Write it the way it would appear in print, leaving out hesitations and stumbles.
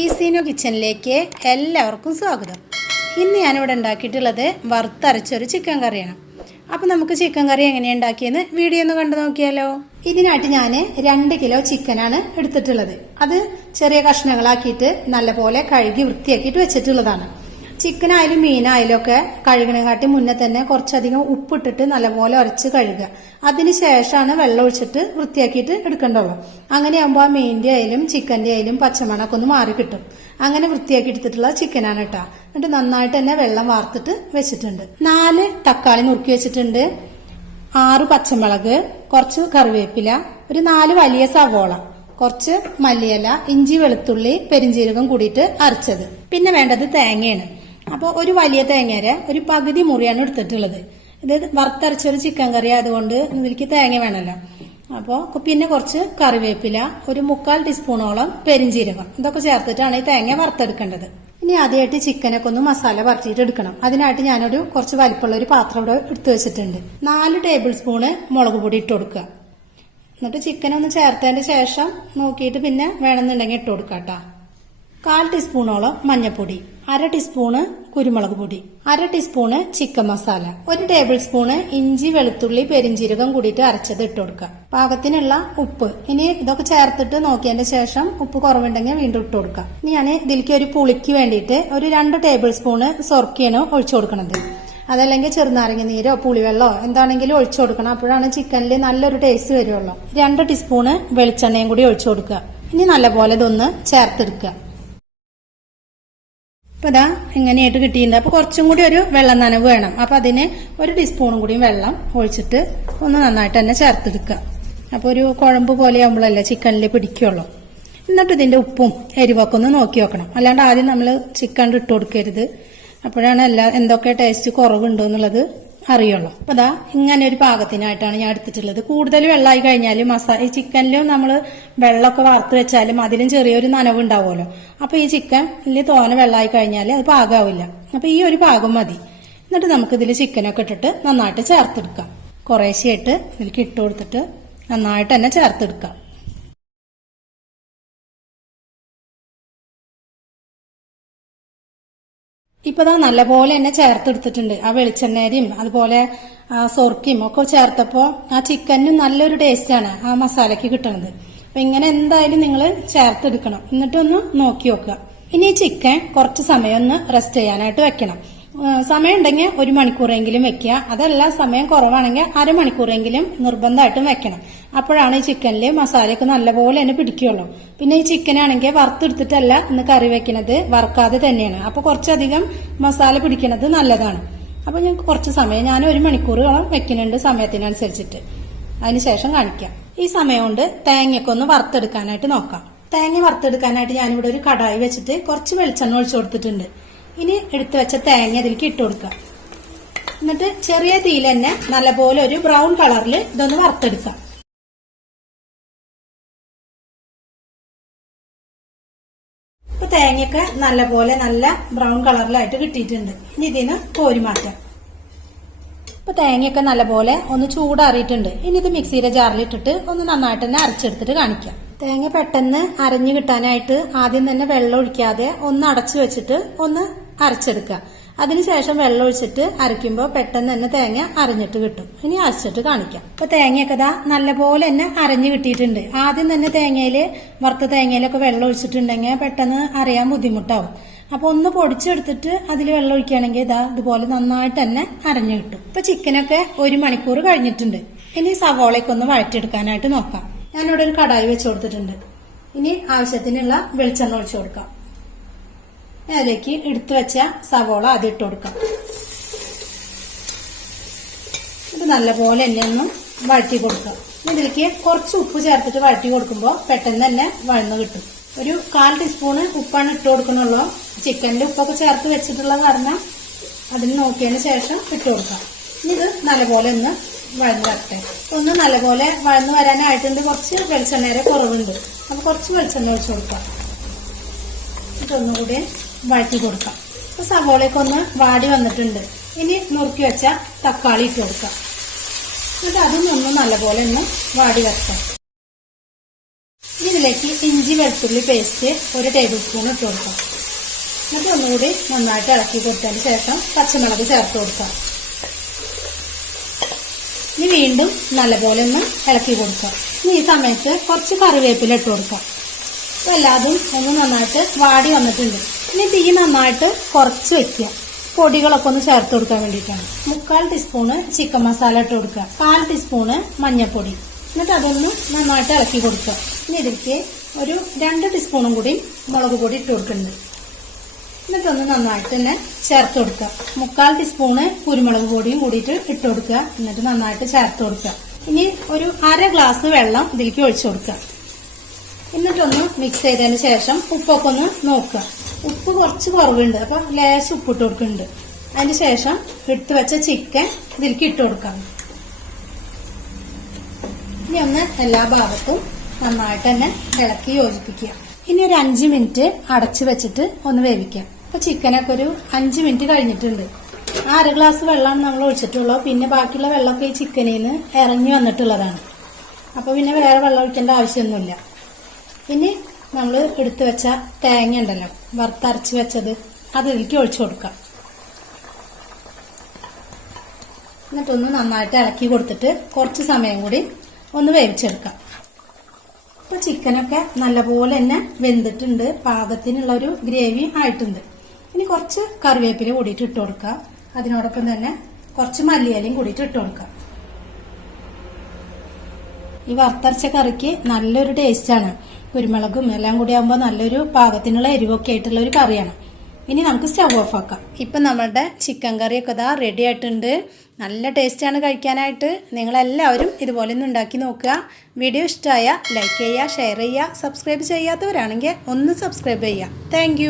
ഈസീനോ കിച്ചണിലേക്ക് എല്ലാവർക്കും സ്വാഗതം. ഇന്ന് ഞാനിവിടെ ഉണ്ടാക്കിയിട്ടുള്ളത് വറുത്തരച്ചൊരു ചിക്കൻ കറിയാണ്. അപ്പോൾ നമുക്ക് ചിക്കൻ കറി എങ്ങനെയാണ് ഉണ്ടാക്കിയെന്ന് വീഡിയോ ഒന്ന് കണ്ടു നോക്കിയാലോ. ഇതിനായിട്ട് ഞാൻ 2 കിലോ ചിക്കനാണ് എടുത്തിട്ടുള്ളത്. അത് ചെറിയ കഷ്ണങ്ങളാക്കിയിട്ട് നല്ലപോലെ കഴുകി വൃത്തിയാക്കിയിട്ട് വെച്ചിട്ടുള്ളതാണ്. ചിക്കനായാലും മീനായാലും ഒക്കെ കഴുകണേക്കാട്ടി മുന്നേ തന്നെ കുറച്ചധികം ഉപ്പിട്ടിട്ട് നല്ലപോലെ ഉരച്ച് കഴുകുക. അതിന് ശേഷമാണ് വെള്ളം ഒഴിച്ചിട്ട് വൃത്തിയാക്കിയിട്ട് എടുക്കേണ്ടുള്ളൂ. അങ്ങനെയാകുമ്പോൾ ആ മീനിന്റെ ആയാലും ചിക്കന്റെ ആയാലും പച്ചമണമൊക്കെ ഒന്ന് മാറി കിട്ടും. അങ്ങനെ വൃത്തിയാക്കി എടുത്തിട്ടുള്ള ചിക്കനാണ് കേട്ടോ. എന്നിട്ട് നന്നായിട്ട് തന്നെ വെള്ളം വാർത്തിട്ട് വെച്ചിട്ടുണ്ട്. 4 തക്കാളി നുറുക്കി വെച്ചിട്ടുണ്ട്, 6 പച്ചമുളക്, കുറച്ച് കറിവേപ്പില, ഒരു 4 വലിയ സവോള, കുറച്ച് മല്ലിയില, ഇഞ്ചി, വെളുത്തുള്ളി, പെരിഞ്ജീരകം കൂടിയിട്ട് അരച്ചത്. പിന്നെ വേണ്ടത് തേങ്ങയാണ്. അപ്പോൾ ഒരു വലിയ തേങ്ങയുടെ ഒരു പകുതി മുറിയാണ് എടുത്തിട്ടുള്ളത്. ഇത് വറുത്തരച്ചൊരു ചിക്കൻ കറി ആയതുകൊണ്ട് ഇതിലേക്ക് തേങ്ങ വേണമല്ലോ. അപ്പോൾ പിന്നെ കുറച്ച് കറിവേപ്പില, ഒരു 1/4 ടീസ്പൂണോളം പെരിഞ്ജീരകം, ഇതൊക്കെ ചേർത്തിട്ടാണ് ഈ തേങ്ങ വറുത്തെടുക്കേണ്ടത്. ഇനി ആദ്യമായിട്ട് ചിക്കനൊക്കെ ഒന്ന് മസാല വറുത്തിട്ട് എടുക്കണം. അതിനായിട്ട് ഞാനൊരു കുറച്ച് വലിപ്പമുള്ള ഒരു പാത്രം ഇവിടെ എടുത്തു വെച്ചിട്ടുണ്ട്. 4 ടേബിൾ സ്പൂണ് മുളക് പൊടി ഇട്ട് കൊടുക്കുക. എന്നിട്ട് ചിക്കൻ ഒന്ന് ചേർത്തതിന് ശേഷം നോക്കിയിട്ട് പിന്നെ വേണമെന്നുണ്ടെങ്കിൽ ഇട്ട് കൊടുക്കാം കേട്ടോ. 1/4 ടീസ്പൂണോളം മഞ്ഞൾപ്പൊടി, 1/2 ടീസ്പൂണ് കുരുമുളക് പൊടി, 1/2 teaspoon chicken masala, 1 table spoon ഇഞ്ചി, വെളുത്തുള്ളി, പെരിഞ്ജീരകം കൂടിയിട്ട് അരച്ചത് ഇട്ട് കൊടുക്കുക. പാകത്തിനുള്ള ഉപ്പ്. ഇനി ഇതൊക്കെ ചേർത്തിട്ട് നോക്കിയതിന്റെ ശേഷം ഉപ്പ് കുറവുണ്ടെങ്കിൽ വീണ്ടും ഇട്ട് കൊടുക്കുക. ഇനി ഞാൻ ഇതിലേക്ക് ഒരു പുളിക്ക് വേണ്ടിയിട്ട് ഒരു 2 ടേബിൾ സ്പൂണ് സൊർക്കയാണ് ഒഴിച്ചു കൊടുക്കണത്. അതല്ലെങ്കിൽ ചെറുനാരങ്ങ നീരോ പുളിവെള്ളോ എന്താണെങ്കിലും ഒഴിച്ചു കൊടുക്കണം. അപ്പോഴാണ് ചിക്കനിൽ നല്ലൊരു ടേസ്റ്റ് വരുള്ളൂ. 2 ടീസ്പൂണ് വെളിച്ചെണ്ണയും കൂടി ഒഴിച്ചു കൊടുക്കുക. ഇനി നല്ലപോലെ ഇതൊന്ന് ചേർത്തെടുക്കുക. അപ്പൊ ഇതാ ഇങ്ങനെയായിട്ട് കിട്ടിയിട്ടുണ്ട്. അപ്പൊ കുറച്ചും കൂടി ഒരു വെള്ളം നനവ് വേണം. അപ്പൊ അതിന് 1 ടീസ്പൂണും കൂടി വെള്ളം ഒഴിച്ചിട്ട് ഒന്ന് നന്നായിട്ട് തന്നെ ചേർത്തെടുക്കുക. അപ്പൊ ഒരു കുഴമ്പ് പോലെ ആകുമ്പോഴല്ലേ ചിക്കനിൽ പിടിക്കുള്ളൂ. എന്നിട്ട് ഇതിന്റെ ഉപ്പും എരിവൊക്കെ ഒന്ന് നോക്കി വെക്കണം. അല്ലാണ്ട് ആദ്യം നമ്മൾ ചിക്കൻ ഇട്ട് കൊടുക്കരുത്. അപ്പോഴാണ് എന്തൊക്കെ ടേസ്റ്റ് കുറവുണ്ടോ എന്നുള്ളത് അറിയുള്ളൂ. അപ്പൊ അതാ ഇങ്ങനെ ഒരു പാകത്തിനായിട്ടാണ് ഞാൻ എടുത്തിട്ടുള്ളത്. കൂടുതൽ വെള്ളമായി കഴിഞ്ഞാലും ഈ ചിക്കനിലും നമ്മൾ വെള്ളമൊക്കെ വാർത്ത് വെച്ചാലും അതിലും ചെറിയൊരു നനവ് ഉണ്ടാവുമല്ലോ. അപ്പൊ ഈ ചിക്കനിൽ തോനെ വെള്ളമായി കഴിഞ്ഞാൽ അത് പാകാവില്ല. അപ്പൊ ഈ ഒരു പാകം മതി. എന്നിട്ട് നമുക്ക് ഇതിൽ ചിക്കനൊക്കെ ഇട്ടിട്ട് നന്നായിട്ട് ചേർത്തെടുക്കാം. കുറേശ്ശെയായിട്ട് ഇതിലേക്ക് ഇട്ട് കൊടുത്തിട്ട് നന്നായിട്ട് തന്നെ ചേർത്തെടുക്കാം. ഇപ്പൊ ദാ നല്ലപോലെ തന്നെ ചേർത്തെടുത്തിട്ടുണ്ട്. ആ വെളിച്ചെണ്ണയും അതുപോലെ സൊർക്കയും ഒക്കെ ചേർത്തപ്പോ ആ ചിക്കനും നല്ലൊരു ടേസ്റ്റാണ് ആ മസാലയ്ക്ക് കിട്ടുന്നത്. അപ്പൊ ഇങ്ങനെ എന്തായാലും നിങ്ങൾ ചേർത്തെടുക്കണം. എന്നിട്ടൊന്ന് നോക്കി നോക്കുക. ഇനി ഈ ചിക്കൻ കുറച്ച് സമയം ഒന്ന് റെസ്റ്റ് ചെയ്യാനായിട്ട് വെക്കണം. സമയം ഉണ്ടെങ്കിൽ 1 മണിക്കൂറെങ്കിലും വെക്കുക. അതല്ല സമയം കുറവാണെങ്കിൽ 1/2 മണിക്കൂറെങ്കിലും നിർബന്ധമായിട്ടും വെക്കണം. അപ്പോഴാണ് ഈ ചിക്കനിൽ മസാലയൊക്കെ നല്ലപോലെ തന്നെ പിടിക്കുകയുള്ളൂ. പിന്നെ ഈ ചിക്കനാണെങ്കിൽ വറുത്തെടുത്തിട്ടല്ല ഇന്ന് കറി വെക്കുന്നത്, വറുക്കാതെ തന്നെയാണ്. അപ്പൊ കുറച്ചധികം മസാല പിടിക്കുന്നത് നല്ലതാണ്. അപ്പൊ ഞാൻ കുറച്ച് സമയം 1 മണിക്കൂറോളം വെക്കുന്നുണ്ട് സമയത്തിനനുസരിച്ചിട്ട്. അതിനുശേഷം കാണിക്കാം. ഈ സമയം കൊണ്ട് തേങ്ങയൊക്കെ ഒന്ന് വറുത്തെടുക്കാനായിട്ട് നോക്കാം. തേങ്ങ വറുത്തെടുക്കാനായിട്ട് ഞാനിവിടെ ഒരു കടായി വെച്ചിട്ട് കുറച്ച് വെളിച്ചെണ്ണ ഒഴിച്ചു കൊടുത്തിട്ടുണ്ട്. ഇനി എടുത്തു വെച്ച തേങ്ങ അതിലേക്ക് ഇട്ട് കൊടുക്കാം. എന്നിട്ട് ചെറിയ തീയിൽ തന്നെ നല്ലപോലെ ഒരു ബ്രൗൺ കളറിൽ ഇതൊന്ന് വറുത്തെടുക്കാം. ഇപ്പൊ തേങ്ങയൊക്കെ നല്ലപോലെ നല്ല ബ്രൗൺ കളറിലായിട്ട് കിട്ടിയിട്ടുണ്ട്. ഇനി ഇതിന് കോരി മാറ്റാം. ഇപ്പൊ തേങ്ങയൊക്കെ നല്ലപോലെ ഒന്ന് ചൂടാറിയിട്ടുണ്ട്. ഇനി ഇത് മിക്സിയുടെ ജാറിലിട്ടിട്ട് ഒന്ന് നന്നായിട്ട് തന്നെ അരച്ചെടുത്തിട്ട് കാണിക്കാം. തേങ്ങ പെട്ടെന്ന് അരഞ്ഞു കിട്ടാനായിട്ട് ആദ്യം തന്നെ വെള്ളം ഒഴിക്കാതെ ഒന്ന് അടച്ചു വെച്ചിട്ട് ഒന്ന് അരച്ചെടുക്കുക. അതിനുശേഷം വെള്ളം ഒഴിച്ചിട്ട് അരയ്ക്കുമ്പോൾ പെട്ടെന്ന് തന്നെ തേങ്ങ അരഞ്ഞിട്ട് കിട്ടും. ഇനി അരച്ചിട്ട് കാണിക്കാം. ഇപ്പൊ തേങ്ങയൊക്കെ ദാ നല്ലപോലെ തന്നെ അരഞ്ഞു കിട്ടിയിട്ടുണ്ട്. ആദ്യം തന്നെ വറുത്ത തേങ്ങയിലൊക്കെ വെള്ളം ഒഴിച്ചിട്ടുണ്ടെങ്കിൽ പെട്ടെന്ന് അരയാൻ ബുദ്ധിമുട്ടാവും. അപ്പൊ ഒന്ന് പൊടിച്ചെടുത്തിട്ട് അതിൽ വെള്ളം ഒഴിക്കുകയാണെങ്കിൽ ഇതുപോലെ നന്നായിട്ട് തന്നെ അരഞ്ഞു കിട്ടും. ഇപ്പൊ ചിക്കനൊക്കെ 1 മണിക്കൂർ കഴിഞ്ഞിട്ടുണ്ട്. ഇനി സവോളയൊക്കെ ഒന്ന് വഴറ്റിയെടുക്കാനായിട്ട് നോക്കാം. ഞാനിവിടെ ഒരു കടായി വെച്ച് കൊടുത്തിട്ടുണ്ട്. ഇനി ആവശ്യത്തിനുള്ള വെളിച്ചെണ്ണ ഒഴിച്ചു കൊടുക്കാം. അതിലേക്ക് എടുത്തു വെച്ച സവോള ആദ്യം ഇട്ട് കൊടുക്കാം. ഇത് നല്ലപോലെ തന്നെ ഒന്ന് വഴറ്റി കൊടുക്കാം. ഇതിലേക്ക് കുറച്ച് ഉപ്പ് ചേർത്തിട്ട് വഴറ്റി കൊടുക്കുമ്പോൾ പെട്ടെന്ന് തന്നെ വഴന്ന് കിട്ടും. ഒരു 1/4 ടീസ്പൂണ് ഉപ്പാണ് ഇട്ട് കൊടുക്കുന്നുള്ളൂ. ചിക്കനിൽ ഉപ്പൊക്കെ ചേർത്ത് വെച്ചിട്ടുള്ള കാരണം അതിന് നോക്കിയതിന് ശേഷം ഇട്ട് കൊടുക്കാം. ഇനി ഇത് നല്ലപോലെ ഒന്ന് വഴന്ന് വരട്ടെ. ഒന്ന് നല്ലപോലെ വഴന്ന് വരാനായിട്ടുണ്ട്. കുറച്ച് വെളിച്ചെണ്ണയുടെ കുറവുണ്ട്. അപ്പൊ കുറച്ച് വെളിച്ചെണ്ണ ഒഴിച്ചു കൊടുക്കാം. ഇതൊന്നുകൂടി വഴറ്റി കൊടുക്കാം. അപ്പൊ സവോളയൊക്കെ ഒന്ന് വാടി വന്നിട്ടുണ്ട്. ഇനി നുറുക്കി വെച്ച തക്കാളി ഇട്ട് കൊടുക്കാം. എന്നിട്ട് അതും ഒന്ന് നല്ലപോലെ ഒന്ന് വാടി വെക്കാം. ഇതിലേക്ക് ഇഞ്ചി വെളുത്തുള്ളി പേസ്റ്റ് 1 ടേബിൾ സ്പൂൺ ഇട്ട് കൊടുക്കാം. എന്നിട്ട് ഒന്നുകൂടി നന്നായിട്ട് ഇളക്കി കൊടുത്തതിന് ശേഷം പച്ചമുളക് ചേർത്ത് കൊടുക്കാം. ഇനി വീണ്ടും നല്ലപോലെ ഒന്ന് ഇളക്കി കൊടുക്കാം. ഇനി ഈ സമയത്ത് കുറച്ച് കറിവേപ്പില ഇട്ട് കൊടുക്കാം. അപ്പോൾ എല്ലാതും ഒന്ന് നന്നായിട്ട് വാടി വന്നിട്ടുണ്ട്. ഇനി തീ നന്നായിട്ട് കുറച്ച് വയ്ക്കുക. പൊടികളൊക്കെ ഒന്ന് ചേർത്ത് കൊടുക്കാൻ വേണ്ടിയിട്ടാണ്. 3/4 ടീസ്പൂണ് ചിക്കൻ മസാല ഇട്ട് കൊടുക്കുക. 1/4 ടീസ്പൂണ് മഞ്ഞൾപ്പൊടി. എന്നിട്ട് അതൊന്ന് നന്നായിട്ട് ഇളക്കി കൊടുക്കുക. ഇനി ഇതിലേക്ക് ഒരു 2 ടീസ്പൂണും കൂടി മുളക് പൊടി ഇട്ട് കൊടുക്കുന്നുണ്ട്. എന്നിട്ടൊന്ന് നന്നായിട്ട് തന്നെ ചേർത്ത് കൊടുക്കുക. 3/4 ടീസ്പൂണ് കുരുമുളക് പൊടിയും കൂടിയിട്ട് ഇട്ട് കൊടുക്കുക. എന്നിട്ട് നന്നായിട്ട് ചേർത്ത് കൊടുക്കുക. ഇനി ഒരു 1/2 ഗ്ലാസ് വെള്ളം ഇതിലേക്ക് ഒഴിച്ചു കൊടുക്കുക. എന്നിട്ടൊന്ന് മിക്സ് ചെയ്തതിന് ശേഷം ഉപ്പൊക്കെ ഒന്ന് നോക്കുക. ഉപ്പ് കുറച്ച് കുറവുണ്ട്, അപ്പൊ ലേശം ഉപ്പിട്ട് കൊടുക്കുന്നുണ്ട്. അതിന് ശേഷം എടുത്ത് വെച്ച ചിക്കൻ ഇതിലേക്ക് ഇട്ട് കൊടുക്കാം. ഇനി ഒന്ന് എല്ലാ ഭാഗത്തും നന്നായിട്ട് തന്നെ ഇളക്കി യോജിപ്പിക്കുക. ഇനി ഒരു 5 മിനിറ്റ് അടച്ചു വെച്ചിട്ട് ഒന്ന് വേവിക്കാം. അപ്പൊ ചിക്കനൊക്കെ ഒരു 5 മിനിറ്റ് കഴിഞ്ഞിട്ടുണ്ട്. 1/2 ഗ്ലാസ് വെള്ളമാണ് നമ്മൾ ഒഴിച്ചിട്ടുള്ളത്. പിന്നെ ബാക്കിയുള്ള വെള്ളമൊക്കെ ഈ ചിക്കനിൽ നിന്ന് ഇറങ്ങി വന്നിട്ടുള്ളതാണ്. അപ്പൊ പിന്നെ വേറെ വെള്ളം ഒഴിക്കേണ്ട ആവശ്യമൊന്നുമില്ല. ഇനി നമ്മൾ എടുത്തു വെച്ച തേങ്ങ ഉണ്ടല്ലോ, വറുത്തരച്ച് വെച്ചത്, അത് ഇതിലേക്ക് ഒഴിച്ചു കൊടുക്കാം. എന്നിട്ടൊന്ന് നന്നായിട്ട് ഇളക്കി കൊടുത്തിട്ട് കുറച്ച് സമയം കൂടി ഒന്ന് വേവിച്ചെടുക്കാം. ഇപ്പൊ ചിക്കനൊക്കെ നല്ലപോലെ തന്നെ വെന്തിട്ടുണ്ട്. പാകത്തിനുള്ള ഒരു ഗ്രേവി ആയിട്ടുണ്ട്. ഇനി കുറച്ച് കറിവേപ്പില കൂടിയിട്ട് ഇട്ട് കൊടുക്കാം. അതിനോടൊപ്പം തന്നെ കുറച്ച് മല്ലിയിലയും കൂടിയിട്ട് ഇട്ട് കൊടുക്കാം. ഈ വറുത്തരച്ച കറിക്ക് നല്ലൊരു ടേസ്റ്റാണ്. കുരുമുളകും എല്ലാം കൂടി ആകുമ്പോൾ നല്ലൊരു പാകത്തിനുള്ള എരിവൊക്കെ ആയിട്ടുള്ള ഒരു കറിയാണ്. ഇനി നമുക്ക് സ്റ്റവ് ഓഫ് ആക്കാം. ഇപ്പം നമ്മളുടെ ചിക്കൻ കറിയൊക്കെ ഇതാ റെഡി ആയിട്ടുണ്ട്. നല്ല ടേസ്റ്റാണ് കഴിക്കാനായിട്ട്. നിങ്ങളെല്ലാവരും ഇതുപോലെ ഒന്ന് ഉണ്ടാക്കി നോക്കുക. വീഡിയോ ഇഷ്ടമായ ലൈക്ക് ചെയ്യുക, ഷെയർ ചെയ്യുക. സബ്സ്ക്രൈബ് ചെയ്യാത്തവരാണെങ്കിൽ ഒന്ന് സബ്സ്ക്രൈബ് ചെയ്യുക. താങ്ക്